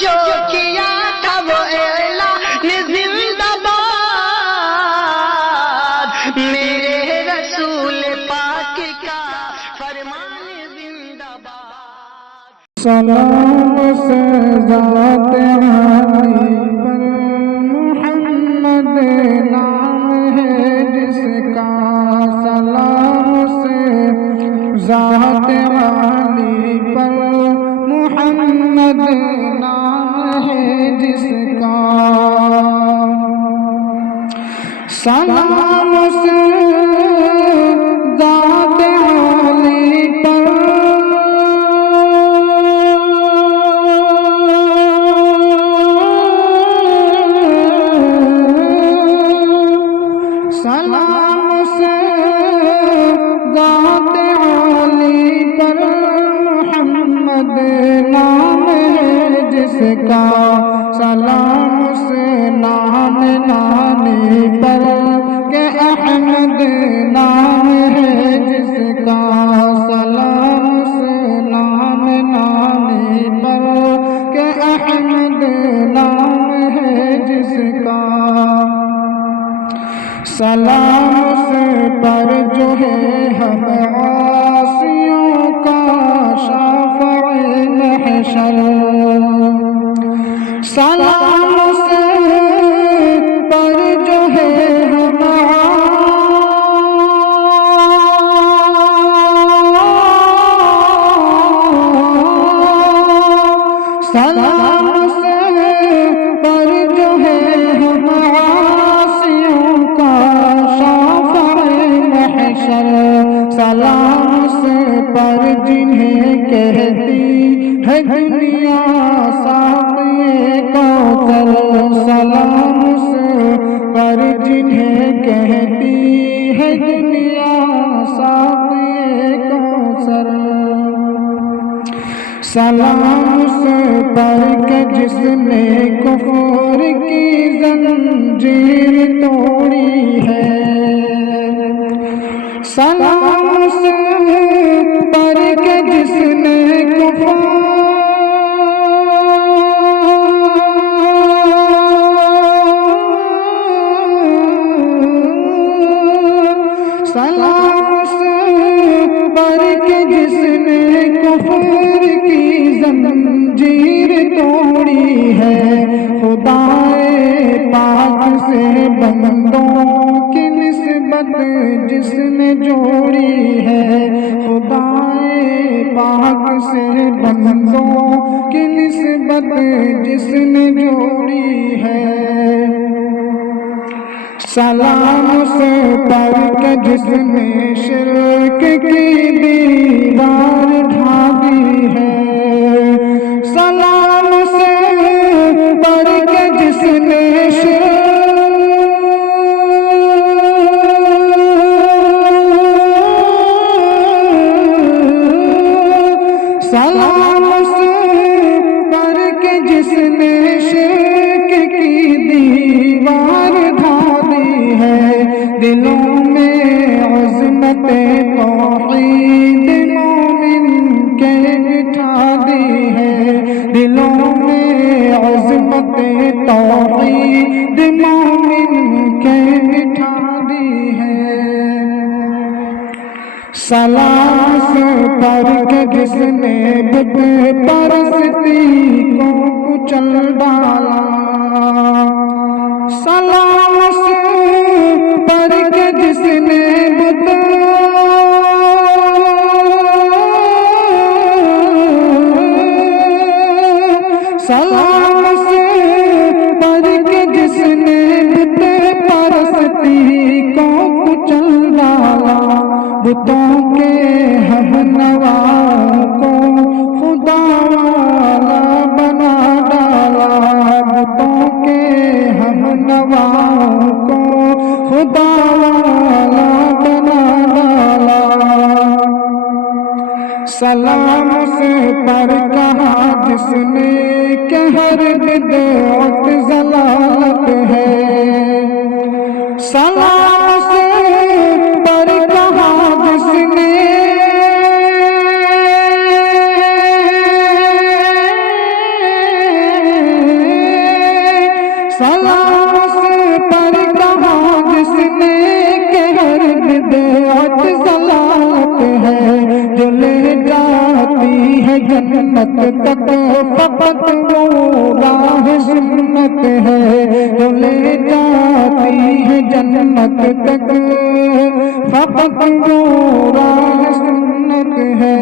جو کیا تھا وہ اعلان زندہ باد، میرے رسول پاک کا فرمان زندہ باد۔ سلام سے ذات عالی پر محمد نام ہے جس کا، سلام سے ذات عالی پر محمد نام ہے جس کا، سلام سے ذات عالی پر سلام سے ذات عالی پر محمد نام ہے جس کا، سلام سے نام نانی پر کہ احمد نام ہے جس کا، سلام سے نام نانی پر کہ احمد نام ہے جس کا، سلام سے پر جو ہے ہم عاصیوں کا شافع محشر، سلام سے پر جو ہے ہم سلام سے پر جو ہے ہم عاصیوں کا شافع محشر، سلام سے پر جنہیں کہتی ہے دنیا ساقی کوثر، سلام سے پر جنہیں کہتی ہے دنیا ساقی کوثر، سلام سے پر کہ جس نے کفر کی زنجیر توڑی ہے، سلام سے پر کہ جس نے کفر سلام سے پر کہ جس نے کفر کی زنجیر توڑی ہے، خدائے پاک سے بندوں کی نسبت جس نے جوڑی ہے، خدائے پاک سے بندوں کی نسبت جس نے جوڑی ہے، سلام سے پر کہ جس نے شرک کی دیوار ڈھا دی ہے، سلام سے پر کہ جس نے سلام سے پر کہ جس نے شرک کی دیوار ڈھا دی ہے، دلوں میں عظمت توحید مومن کے بٹھا دی ہے، دلوں میں عظمت توحید مومن کے بٹھا دی ہے، سلام سے پر کہ جس نے بت پرستی کو کچل ڈالا، سلام سے پر کہ جس نے بت سلام سے پر کہ جس نے بت پرستی کو کچل ڈالا، بتوں کے ہم نوا کو خدا والا بنا ڈالا، بتوں کے ہم نوا کو خدا والا بنا ڈالا، سلام سے پر کہا جس نے کہ ہر بدعت ضلالت ہے، سلام سے پر کہا جس نے سلام اس پر کہا جس نے کہ ہر بدعت ضلالت ہے، جو لے جاتی ہے جنت تک فقط وہ راہ سنت ہے، جو لے جاتی ہے جنت تک فقط وہ راہ سنت ہے۔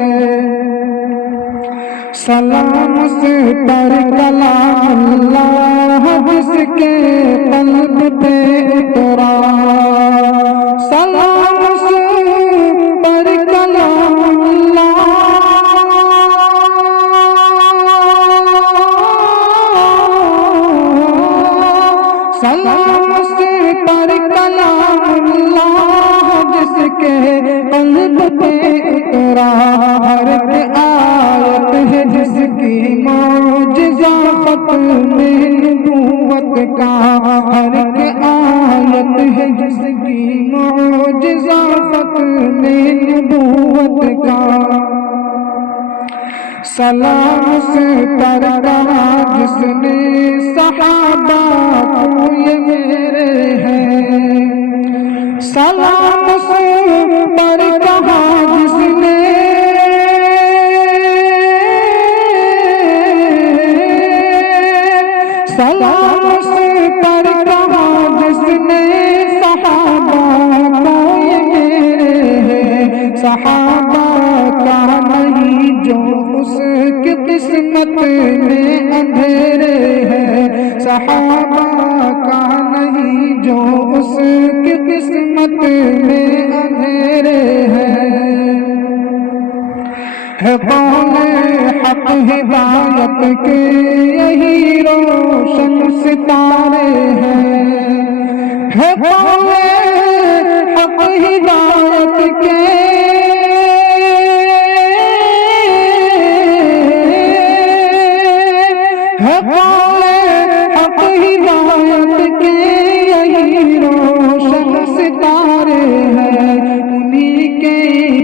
سلام اس پر کلام اللہ جس کے قلب پہ اترا، سلام اس پر کلام اللہ، سلام اس پر کلام اللہ جس کے قلب پہ اترا، ہر ایک آیت ہے جس کی معجزہ ختم نبوت کا، ہر ایک آیت ہے جس کی معجزہ ختم نبوت کا۔ سلام اس پر کہا جس نے صحابہ کو یہ میرے ہیں، سلام اس پر کہا جس نے سلام اس پر کہا جس نے صحابہ کو یہ میرے ہیں، صحابہ کا نہیں جو اس کی قسمت میں اندھیرے ہیں، صحابہ کا نہیں جو اس کی قسمت میں اندھیرے ہیں۔ ہے قول حق ہدایت کے یہی روشن ستارے ہیں، ہے قول حق ہدایت کے ہے قول حق ہدایت کے یہی روشن ستارے ہیں، انہی کے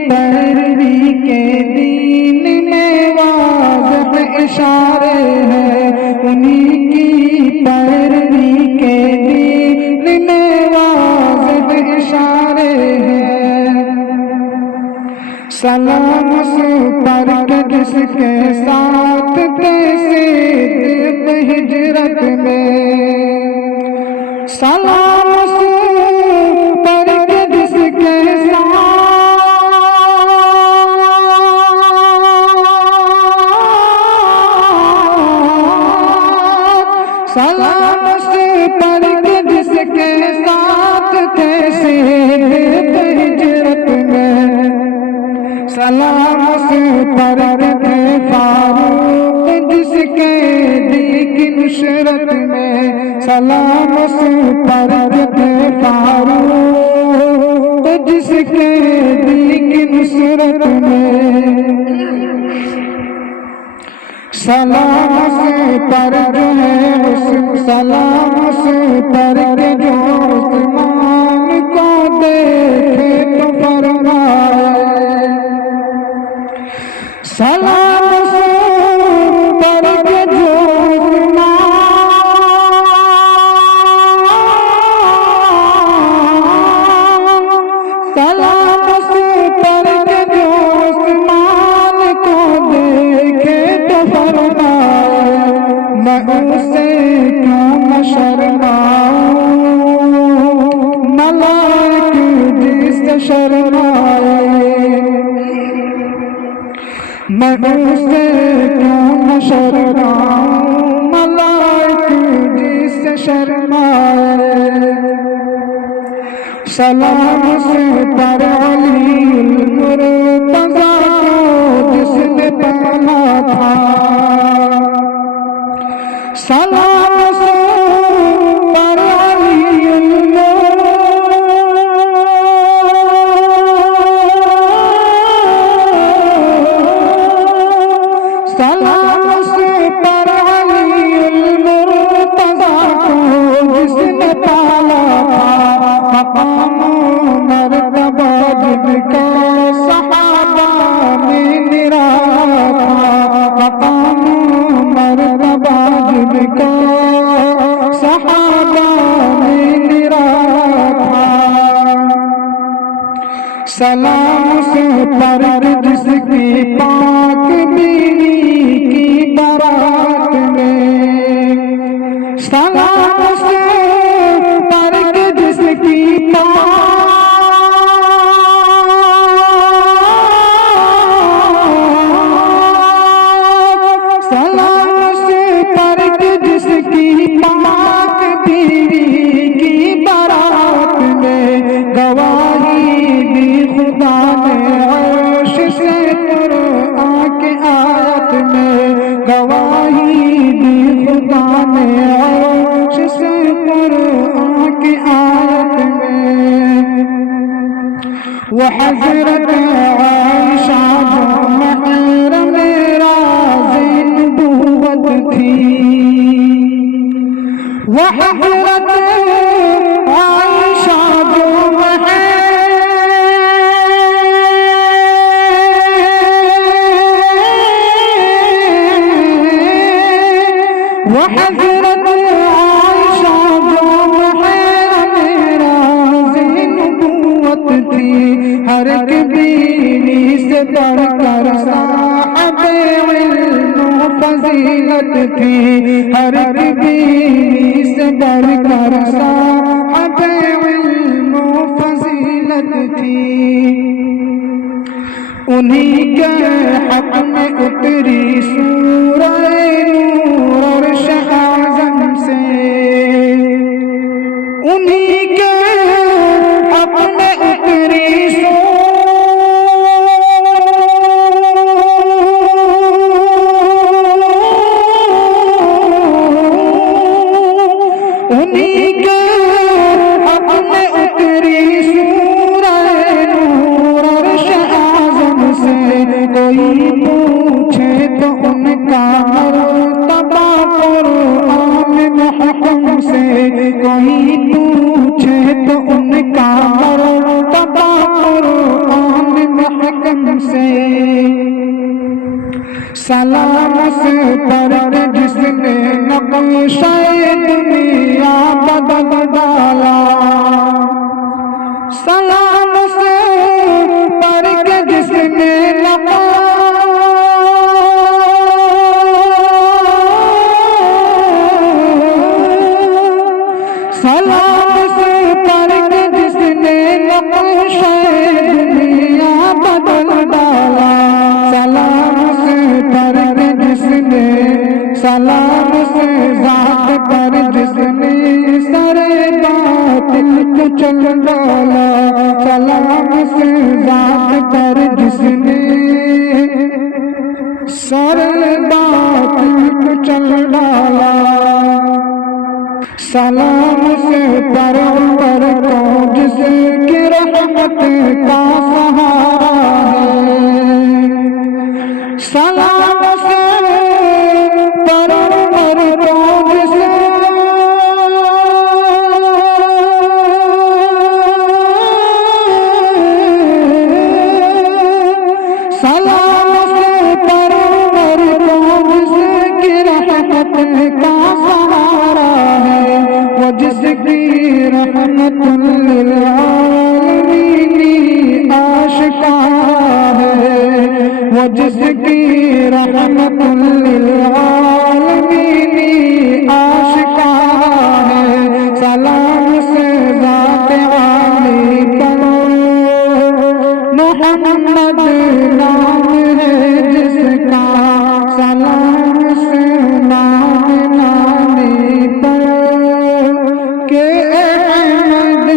پیروی کے دین میں واضح اشارے ہیں، انہی کی پیروی کے دین میں واضح اشارے ہیں۔ سلام اس پر جس کے ساتھ تھے صدیق ہجرت میں، سلام اس پر جس کے سلام اس پر جس کے ساتھ تھے صدیق ہجرت میں، سلام اس پر تھے فاروق جس کے دی کی نصرت میں، سلام اس پر تھے فاروق جس کے دی کی نصرت میں، سلام اس پر جو ہے سلام اس پر جو عثمان کو دیکھے تو فرمائے، سلام اس پر جو سلام اس پر جو عثمان کو دیکھے تو فرمائے، میں اسے کیوں نہ شرماؤں، ملائک جس سے شرمائے، میں اسے کیوں نہ شرماؤں، ملائک جس سے شرمائے۔ سلام اس پر علی المرتضیٰ کو جس نے پالا تھا، سلام اس پر علی سلام اس پر علی المرتضیٰ کو جس نے پالا تھا، مقام مرتبہ جن کا صحابہ میں نرالا تھا، مقام مرتبہ جن کا صحابہ سلام سے پر جس کی پاک بیوی کی بارات میں، سلام سے پر جس کی سلام سے پر جس کی پاک بیوی کی بارات میں، گواہی دی خدا نے عرش سے قرآن کی آیت میں، گواہی دی خدا نے عرش سے قرآن کی آیت میں، وہ حضرت عائشہ جو محرم راز نبوت تھی، وہ حضرت عائشہ جو وہ حضرت عائشہ جو محرم راز نبوت تھی، ہر ایک بیوی سے بڑھ کر صاحب علم و فضیلت تھی، ہر ایک بیوی سے بڑھ کر صاحب علم و فضیلت تھی، انہی کے حق میں اتری سورہ نور عرش اعظم سے، انہی کے حق میں اتری انہی کے حق میں اتری سورہ نور عرش اعظم سے، کوئی پوچھے تو ان کا مرتبہ قرآن محکم سے، کوئی پوچھے تو ان کا مرتبہ قرآن محکم سے، سلام سے پر جس نے نقشہ دنیا بدل ڈالا، سلام سے پر جس نے سلام سے پر جس نے نقشہ دنیا بدل ڈالا، سلام سے پر جس نے، سلام سے ذات پر جس نے سر باطل کو چل ڈالا، سلام سے ذات پر جس نے سر باطل کو چل ڈالا، سلام سے پر کو جس کی رحمت کا سہارا ہے، سلام سے پر کو جس سلام سے پر کو جس کی رحمت کا سہارا ہے، وہ جس کی رحمت للعالمین آشکارا ہے، وہ جس کی رحمت للعالمین آشکارا ہے، سلام سے ذات عالی پر محمد نام ہے جس کا، سلام سے نام نامی پر کہ احمد